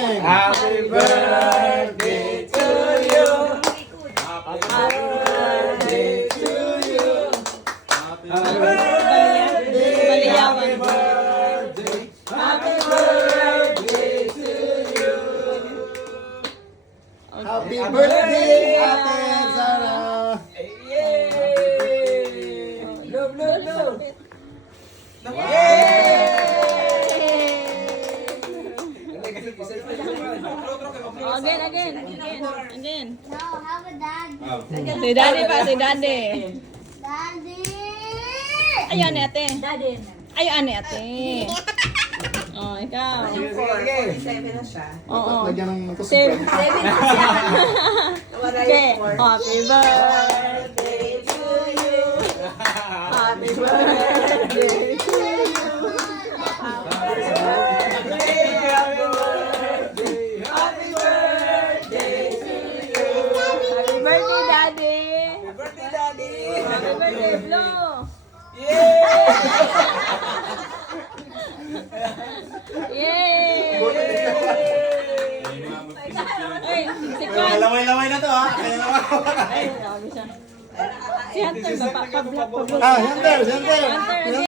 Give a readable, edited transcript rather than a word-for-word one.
Happy birthday to you. Happy birthday to you. Happy birthday. Happy birthday. Happy birthday to you. Happy birthday, Ate Sara! Yay! Love, love, love. Again. No, how about dad? Si daddy pa, si daddy. Daddy! Ayun, ate. Ayun, ate. Oh, ikaw. Oo. Lagyan ng Same. What Okay. Happy birthday to you. Happy birthday to you. Happy birthday, daddy. Happy birthday, Daddy. Happy birthday, Flo. Yay! Ay, si Kwan. Laway-laway na to ha. Ay, sabi siya. Si Hunter ba? Pa-vlog. Ah, Hunter, Hunter. Hunter,